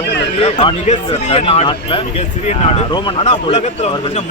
உலகத்திலேயே மிக சிறிய நாடு. ரோமன் ஆனா கத்தோலிக்க உலகத்துல வந்து கொஞ்சம்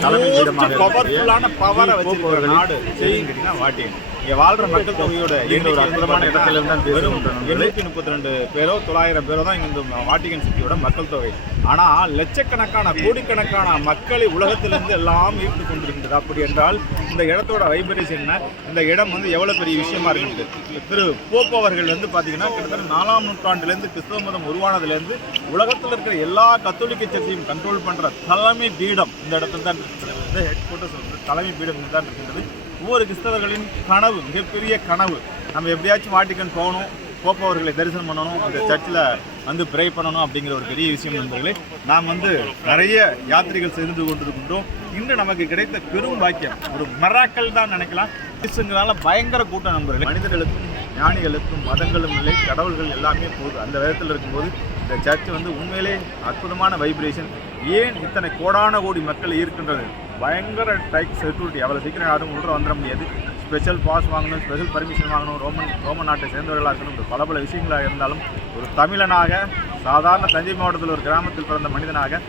பவர்ஃபுல்லான பவரை வச்சிருக்கிற நாடு. செய்யுங்கன்னா வாட்டியன். இங்க வாழ்ற மக்கள் தொகையோட ஒரு அற்புதமான இடத்துல இருந்து தான் நண்பர்களே. எழுநூத்தி முப்பத்தி ரெண்டு பேரோ தொள்ளாயிரம் பேரோ தான் இங்க இந்த வாட்டிகன் சிட்டியோட மக்கள் தொகை. ஆனா லட்சக்கணக்கான கோடிக்கணக்கான மக்களை உலகத்திலிருந்து எல்லாம் ஈர்த்து கொண்டிருக்கின்றது. அப்படி என்றால் இந்த இடத்தோட வைப்ரேஷன் என்ன? இந்த இடம் வந்து எவ்வளவு பெரிய விஷயமா இருக்குது திரு போப் அவர்கள் வந்து பாத்தீங்கன்னா கிட்டத்தட்ட நாலாம் நூற்றாண்டுலேருந்து கிறிஸ்தவ மதம் உருவானதுலேருந்து உலகத்தில் இருக்கிற எல்லா கத்தோலிக்க சர்ச்சையும் கண்ட்ரோல் பண்ற தலைமை பீடம் இந்த இடத்துல தான் இருக்கிறது ஹெட் குவார்ட்டர்ஸ் வந்து தலைமை பீடம் தான் இருக்கின்றது. ஒவ்வொரு கிறிஸ்தவர்களின் கனவு மிகப்பெரிய கனவு. நம்ம எப்படியாச்சும் வாட்டிக்கன் போகணும் போப்பவர்களை தரிசனம் பண்ணணும் அந்த சர்ச்சில் வந்து ப்ரே பண்ணணும் அப்படிங்கிற ஒரு பெரிய விஷயம் நண்பர்களே. நாம் வந்து நிறைய யாத்திரைகள் சென்று கொண்டிருக்கின்றோம். இன்று நமக்கு கிடைத்த பெரும் பாக்கியம் ஒரு மராக்கள் தான் நினைக்கலாம். கிறிஸ்துங்களால் பயங்கர கூட்டம் நண்பர்களே. மனிதர்களுக்கும் ஞானிகளுக்கும் மதங்களும் இல்லை கடவுள்கள் எல்லாமே போகுது அந்த விதத்தில் இருக்கும்போது இந்த சர்ச் வந்து உண்மையிலே அற்புதமான வைப்ரேஷன் ஏன் இத்தனை கோடான கோடி மக்கள் இருக்கின்றது பயங்கர டைக் செக்யூரிட்டி அவ்வளோ சீக்கிரம் யாரும் உள்ள வந்துட முடியாது. ஸ்பெஷல் பாஸ் வாங்கணும் ஸ்பெஷல் பர்மிஷன் வாங்கணும். ரோமன் ரோமன் நாட்டை சேர்ந்தவர்களாக இருக்கணும் பல பல விஷயங்களாக இருந்தாலும் ஒரு தமிழனாக சாதாரண தஞ்சை மாவட்டத்தில் ஒரு கிராமத்தில் பிறந்த மனிதனாக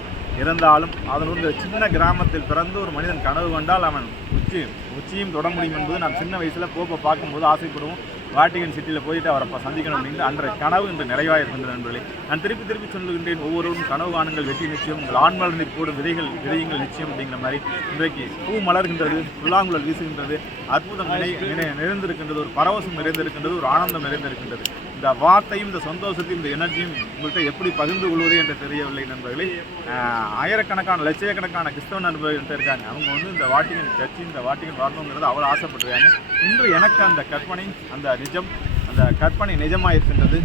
இருந்தாலும் அதன் ஒரு சின்ன கிராமத்தில் பிறந்து ஒரு மனிதன் கனவு கொண்டால் அவன் உச்சி உச்சியும் தொட முடியும் என்பது நான் சின்ன வயசில் போப்பை பார்க்கும்போது ஆசைப்படுவோம். வாட்டிகன் சிட்டியில் போயிட்டு அவரை சந்திக்கணும் அப்படின்னு அன்றைய கனவு இன்று நிறைவாக இருக்கின்றது நண்பர்களே. நான் திருப்பி திருப்பி சொல்லுகின்றேன் ஒவ்வொருவரும் கனவு காணுங்கள் வெற்றி நிச்சயம் உங்கள் ஆண் மலர்ந்து போடும் விதைகள் விதையுங்கள் நிச்சயம் அப்படிங்கிற மாதிரி இன்றைக்கு பூ மலர்கின்றது புல்லாங்குழல் வீசுகின்றது அற்புதம் நிறை நிறைந்திருக்கின்றது ஒரு பரவசம் நிறைந்திருக்கின்றது ஒரு ஆனந்தம் நிறைந்திருக்கின்றது. இந்த வார்த்தையும் இந்த சந்தோஷத்தையும் இந்த எனர்ஜியும் உங்கள்கிட்ட எப்படி பகிர்ந்து கொள்வது என்று தெரியவில்லை நண்பர்களே. ஆயிரக்கணக்கான லட்சக்கணக்கான கிறிஸ்தவ நண்பர்கள்ட்ட இருக்காங்க. அவங்க வந்து இந்த வாட்டிகன் சர்ச்சி இந்த வாட்டிகன் வரணுங்கிறது அவ்வளோ ஆசைப்பட்டுருக்காங்க இன்று எனக்கு அந்த கற்பனை அந்த நிஜம் அந்த கற்பனை நிஜமாயிருக்கின்றது.